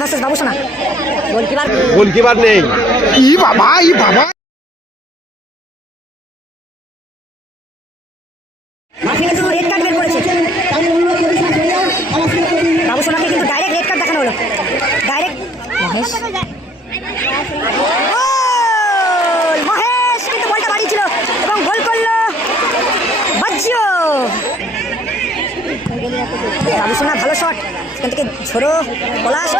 Versus বাবু সোনা goalkeeper goalkeeper নেই? ই বাবা ই বাবা। সোনাকে কিন্তু ডাইরেক্ট রেড কার্ড দেখানো হলো। ডাইরেক্ট মহেশ? মহেশ কিন্তু বলটা বাড়িয়েছিল এবং গোল করল বাজ্য সোনা ভালো শট। সেখান থেকে ঝোড়ো পলাশ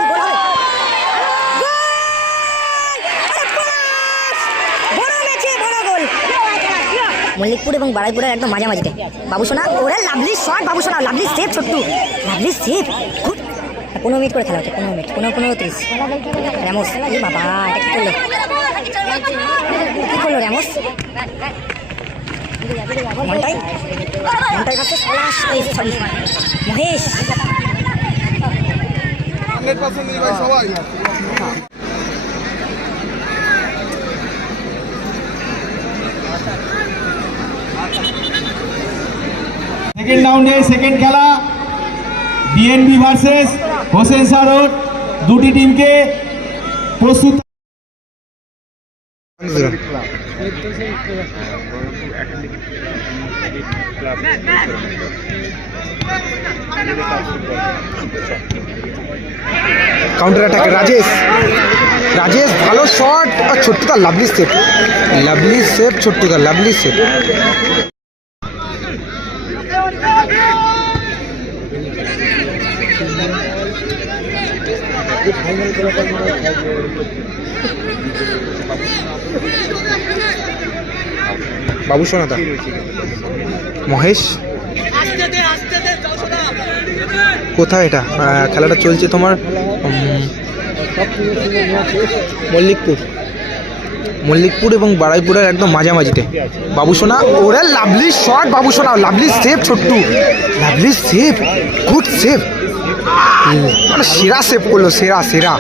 মল্লিকপুর এবং বারাইপুরের একদম মাঝামাঝিতে। বাবু সোনা ওরা lovely shot Babu Sona lovely save Chhotu. Lovely save খুব পনেরো মিনিট করে খেলা হচ্ছে, পনেরো মিনিট, পনেরো পনেরো তিরিশ। র্যামোস বাবা, এটা কি করল? কি করল র্যামোস? মন্টাই মন্টাই ভার্সেস পলাশ এই সরি মহেশ সেকেন্ড রাউন্ডে সেকেন্ড খেলা বিএনবি ভার্সেস হোসেন শাহ দুটি টিমকে প্রস্তুত কাউন্টার অ্যাটাক রাজেশ। রাজেশ, ভালো শট আর ছোট্টুদা লাভলি সেভ লাভলি সেভ ছোট্টুদা লাভলি সেভ বাবু সোনাদা মহেশ? কোথায় এটা? খেলাটা চলছে তোমার? মল্লিকপুর। মল্লিকপুর এবং বারাইপুরের একদম মাঝামাঝিতে। বাবুসোনা ওরে lovely shot Babusona lovely save Chhotu. Lovely save good save মানে সেরা সেভ করল, সেরা সেরা।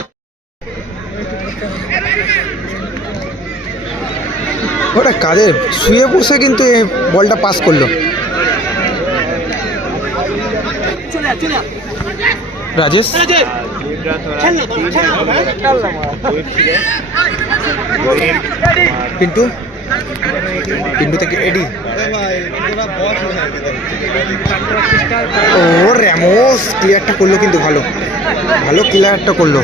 ওটা কাদের শুয়ে বসে কিন্তু বলটা পাস করল। রাজেশ? পিন্টু? পিন্টু থেকে এডি। ও র্যামোস ক্লিয়ারটা করল কিন্তু ভালো। ভালো ক্লিয়ারটা করল।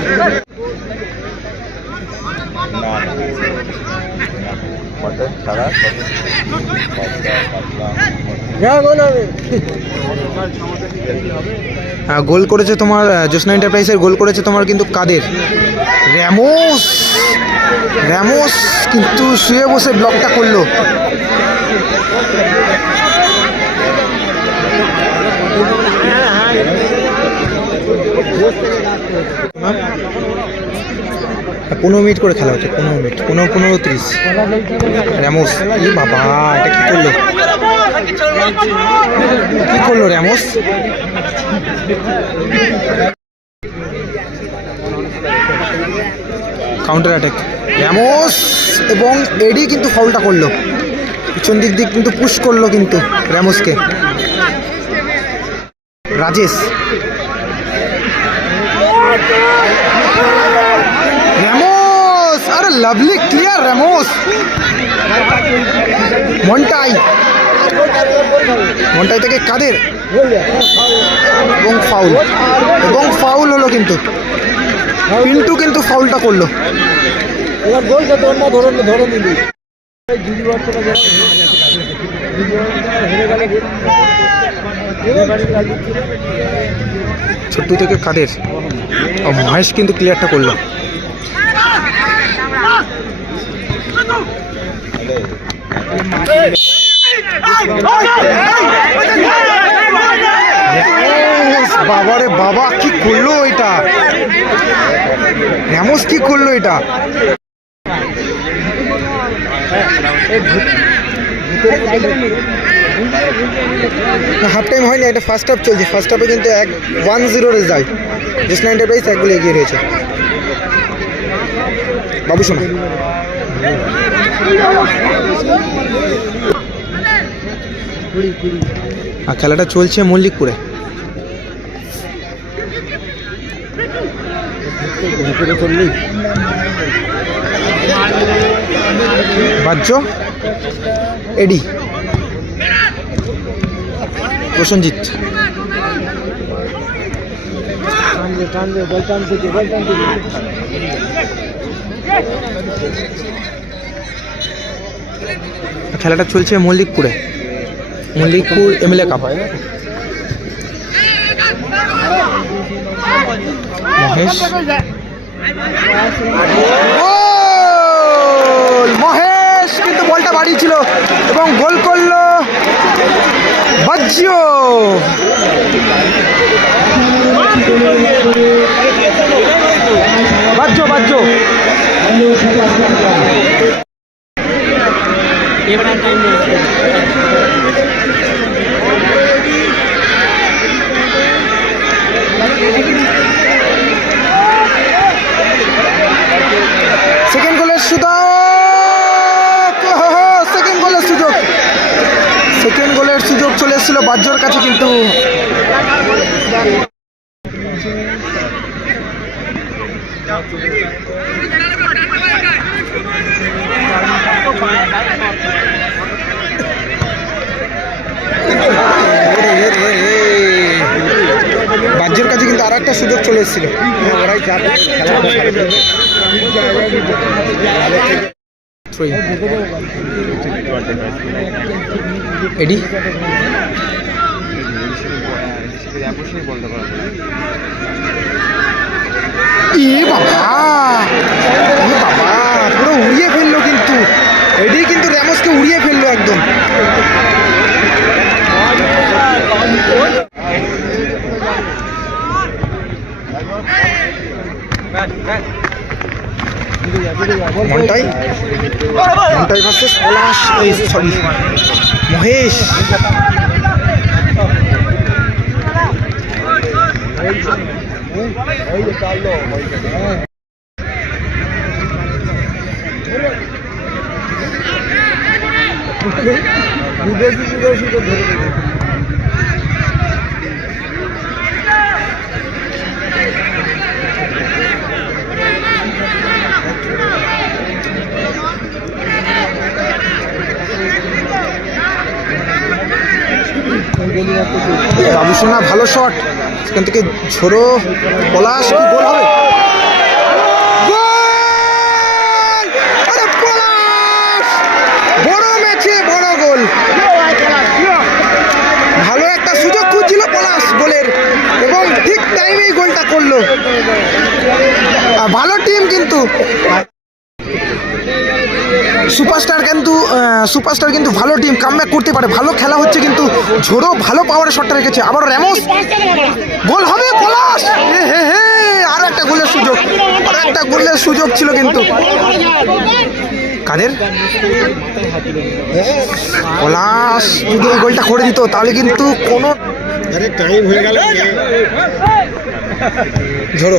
হ্যাঁ, গোল করেছে তোমার জ্যোৎস্না এন্টারপ্রাইজের গোল করেছে তোমার কিন্তু কাদের? র্যামোস! র্যামোস কিন্তু শুয়ে বসে ব্লকটা করল। পনেরো মিনিট করে খেলা হচ্ছে, পনেরো মিনিট, পনেরো পনেরো তিরিশ। র্যামোস, ই বাবা, এটা কি করল? কি করল র্যামোস? কাউন্টার অ্যাটাক র্যামোস এবং এডি কিন্তু ফাউলটা করল। পিছন দিক দিক কিন্তু পুশ করল কিন্তু র্যামোসকে। রাজেশ র্যামোস আরে লাভলি ক্লিয়ার র্যামোস মন্টাই মন্টাই থেকে কাদের? এবং ফাউল এবং ফাউল হলো কিন্তু। পিন্টু কিন্তু ফাউলটা করল। এবার গোলটা নিবি ছোট্টু থেকে কাদের? মহেশ কিন্তু ক্লিয়ারটা করল। বাবারে বাবা, কি করল এটা? র্যামোস কি করল এটা? হাফ টাইম হয়নি এটা ফার্স্ট হাফ চলছে। ফার্স্ট হাফে কিন্তু এক ওয়ান জিরো রেজাল্ট জেসনা এন্টারপ্রাইজ এক গোলে এগিয়ে রয়েছে। বাবু, শোনা। আর খেলাটা চলছে মল্লিকপুরে। বাহ্য। এডি। প্রসঞ্জিৎ খেলাটা চলছে মল্লিকপুরে। Mallikpur MLA cup Mahesh. Goal! Mahesh কিন্তু বলটা বাড়িয়েছিল এবং গোল করল বাহ্য বাহ্য বাহ্য সেকেন্ড গোলের সুযোগ সেকেন্ড গোলের সুযোগ সেকেন্ড গোলের এসেছিল বাজ্যর কাছে কিন্তু বাজ্যের কাছে কিন্তু আর একটা সুযোগ চলে এসেছিল। ই বাবা! পুরো উড়িয়ে ফেলল কিন্তু। এডি কিন্তু র্যামসকে উড়িয়ে ফেলল একদম। মন্টাই? মন্টাই ভার্সেস পলাশ এই সরি মহেশ। বাবু ভালো শট সেখান থেকে ঝোড়ো পলাশ, কি গোল হবে? ভালো একটা পলাশ গোলের, এবং ঠিক গোলটা করল। ভালো টিম কিন্তু। সুপারস্টার কিন্তু সুপারস্টার কিন্তু ভালো টিম কামব্যাক করতে পারে। ভালো খেলা হচ্ছে কিন্তু ঝোড়ো ভালো পাওয়ারের শটটা রেখেছে। আবার র্যামোস গোল হবে পলাশ! হে হে হে! আর একটা গোলের সুযোগ আর একটা গোলের সুযোগ ছিল কিন্তু। কাদের? পলাশ যদি এই গোলটা করে দিত তাহলে কিন্তু কোনো টাইম হয়ে গেল। ঝোড়ো।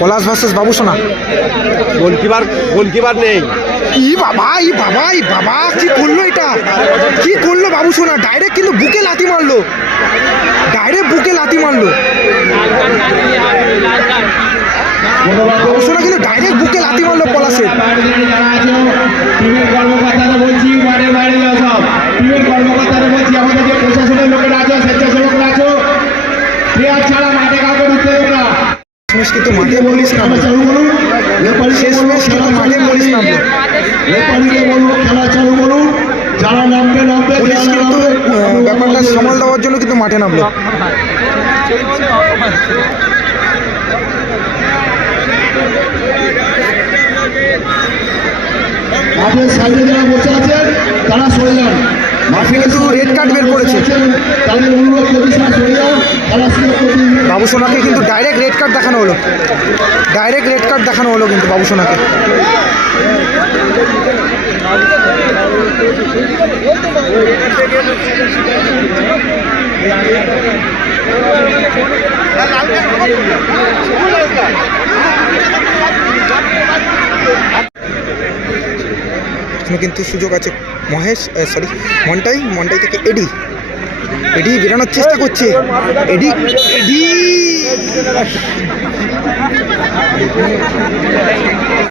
পলাশ ভার্সেস বাবু সোনা গোলকিপার গোলকিপার নেই। ই বাবা ই বাবা ই বাবা কি করল এটা? কি করল বাবু সোনা ডাইরেক্ট কিন্তু বুকে লাথি মারলো। ডাইরেক্ট বুকে লাথি মারলো। বাবু সোনা কিন্তু ডাইরেক্ট বুকে লাথি মারলো বলছি বাইরে বাইরে সব টিমের কর্মকর্তারা বলছি আমাদের যে প্রশাসনের লোকেরা আছো স্বেচ্ছাসেবকরা ছাড়া মাঠে কাউকে ঢুকতে দেবে না চালু করুন রেফারি শেষমেশ কিন্তু মাঠে নামলো। রেফারিকে বলব খেলা চালু করুন যারা নামবে নামবে পুলিশ ব্যাপারটা সামাল দেওয়ার জন্য কিন্তু মাঠে নামলো। মাঠের সাইডে যারা বসে আছেন তারা সরে যান। মাঠে কিন্তু red card বের করেছে। তাদের অনুরোধ তারা সরে যান তারা বাবু সোনাকে কিন্তু ডাইরেক্ট রেড কার্ড দেখানো হলো। ডাইরেক্ট রেড কার্ড দেখানো হলো কিন্তু বাবু সোনাকে। এখানে কিন্তু সুযোগ আছে মহেশ সরি মন্টাই মন্টাই থেকে এডি। এডি বেরোনোর চেষ্টা করছে। এডি এডি!